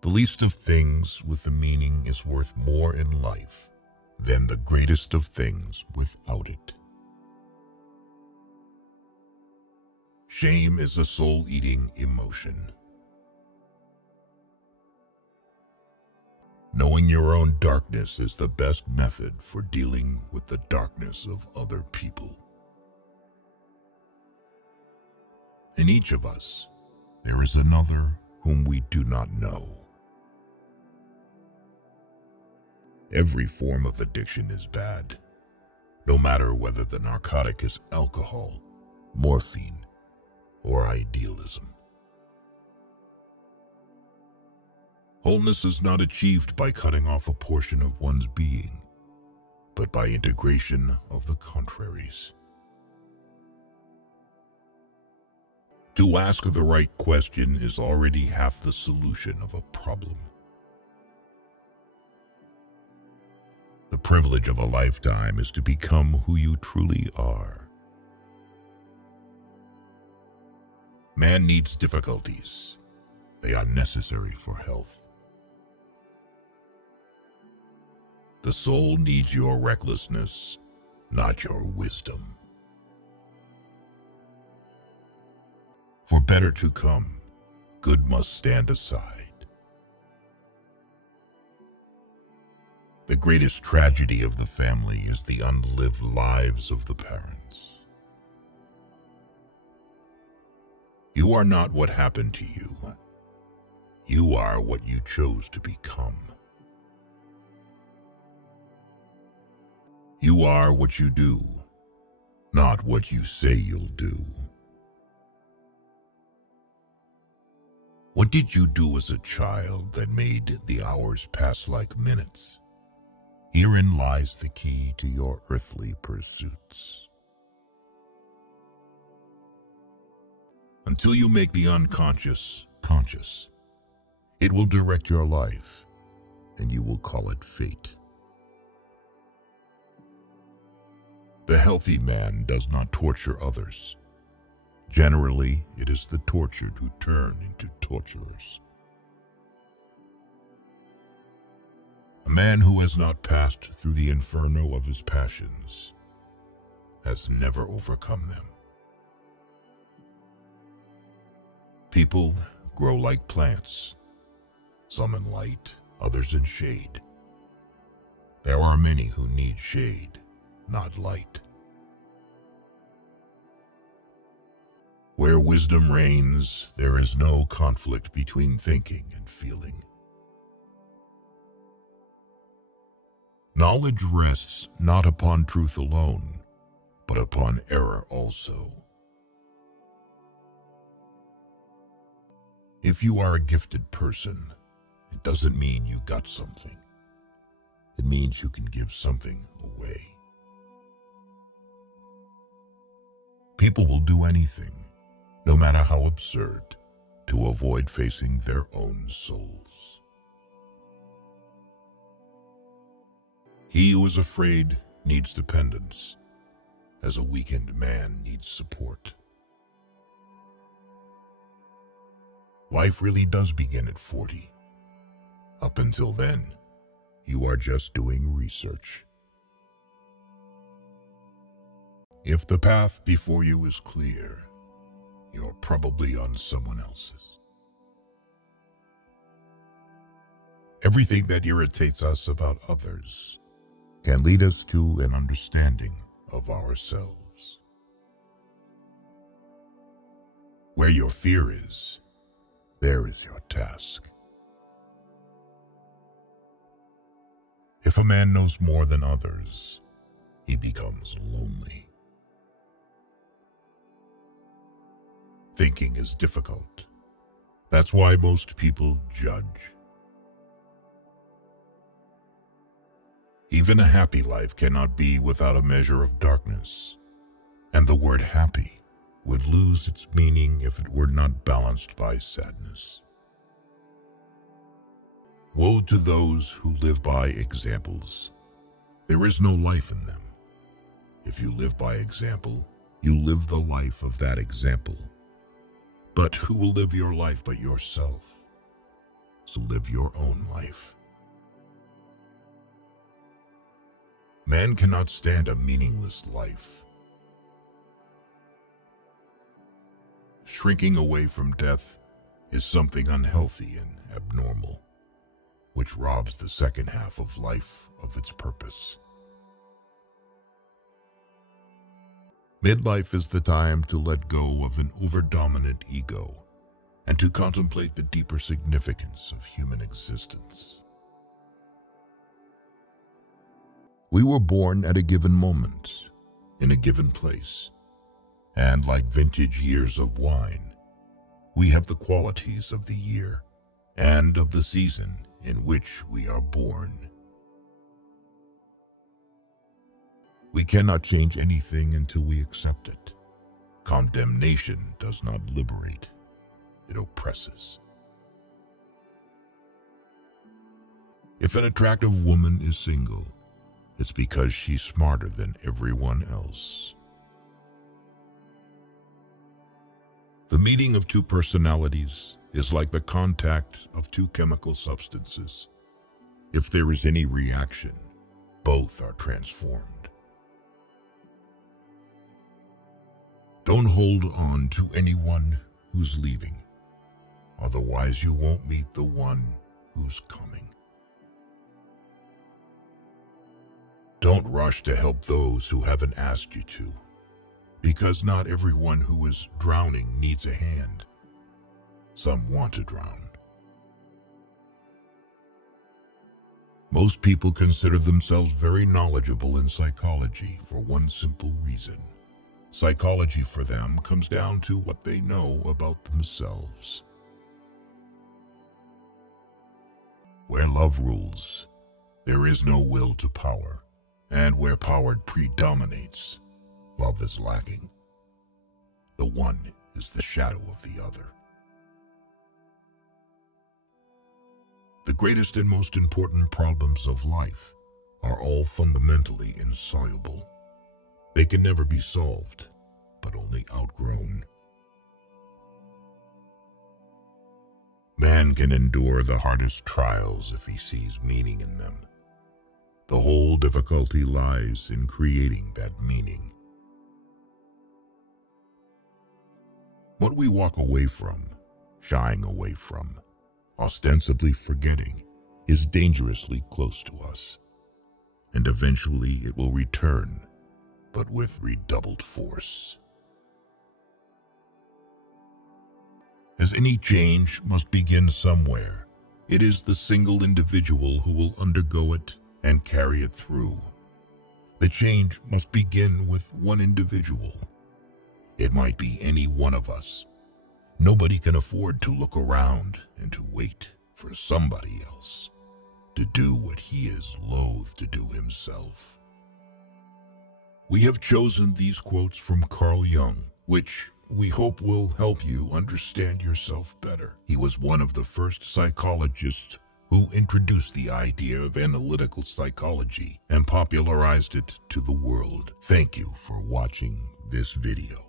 The least of things with a meaning is worth more in life than the greatest of things without it. Shame is a soul-eating emotion. Knowing your own darkness is the best method for dealing with the darkness of other people. In each of us, there is another whom we do not know. Every form of addiction is bad, no matter whether the narcotic is alcohol, morphine, or idealism. Wholeness is not achieved by cutting off a portion of one's being, but by integration of the contraries. To ask the right question is already half the solution of a problem. The privilege of a lifetime is to become who you truly are. Man needs difficulties. They are necessary for health. The soul needs your recklessness, not your wisdom. For better to come, good must stand aside. The greatest tragedy of the family is the unlived lives of the parents. You are not what happened to you. You are what you chose to become. You are what you do, not what you say you'll do. What did you do as a child that made the hours pass like minutes? Herein lies the key to your earthly pursuits. Until you make the unconscious conscious, it will direct your life, and you will call it fate. The healthy man does not torture others. Generally, it is the tortured who turn into torturers. A man who has not passed through the inferno of his passions has never overcome them. People grow like plants, some in light, others in shade. There are many who need shade, not light. Where wisdom reigns, there is no conflict between thinking and feeling. Knowledge rests not upon truth alone, but upon error also. If you are a gifted person, it doesn't mean you got something. It means you can give something away. People will do anything, no matter how absurd, to avoid facing their own souls. He who is afraid needs dependence, as a weakened man needs support. Life really does begin at 40. Up until then, you are just doing research. If the path before you is clear, you're probably on someone else's. Everything that irritates us about others can lead us to an understanding of ourselves. Where your fear is, there is your task. If a man knows more than others, he becomes lonely. Thinking is difficult. That's why most people judge. Even a happy life cannot be without a measure of darkness, and the word happy would lose its meaning if it were not balanced by sadness. Woe to those who live by examples. There is no life in them. If you live by example, you live the life of that example. But who will live your life but yourself? so live your own life. Man cannot stand a meaningless life. Shrinking away from death is something unhealthy and abnormal, which robs the second half of life of its purpose. Midlife is the time to let go of an overdominant ego and to contemplate the deeper significance of human existence. We were born at a given moment, in a given place, and like vintage years of wine, we have the qualities of the year and of the season in which we are born. We cannot change anything until we accept it. Condemnation does not liberate, it oppresses. If an attractive woman is single, it's because she's smarter than everyone else. The meeting of two personalities is like the contact of two chemical substances. If there is any reaction, both are transformed. Don't hold on to anyone who's leaving, otherwise you won't meet the one who's coming. Don't rush to help those who haven't asked you to, because not everyone who is drowning needs a hand. Some want to drown. Most people consider themselves very knowledgeable in psychology for one simple reason. Psychology for them comes down to what they know about themselves. Where love rules, there is no will to power, and where power predominates, love is lacking. The one is the shadow of the other. The greatest and most important problems of life are all fundamentally insoluble. They can never be solved, but only outgrown. Man can endure the hardest trials if he sees meaning in them. The whole difficulty lies in creating that meaning. What we walk away from, shying away from, ostensibly forgetting, is dangerously close to us, and eventually it will return, but with redoubled force. As any change must begin somewhere, it is the single individual who will undergo it and carry it through. The change must begin with one individual. It might be any one of us. Nobody can afford to look around and to wait for somebody else to do what he is loath to do himself. We have chosen these quotes from Carl Jung, which we hope will help you understand yourself better. He was one of the first psychologists who introduced the idea of analytical psychology and popularized it to the world. Thank you for watching this video.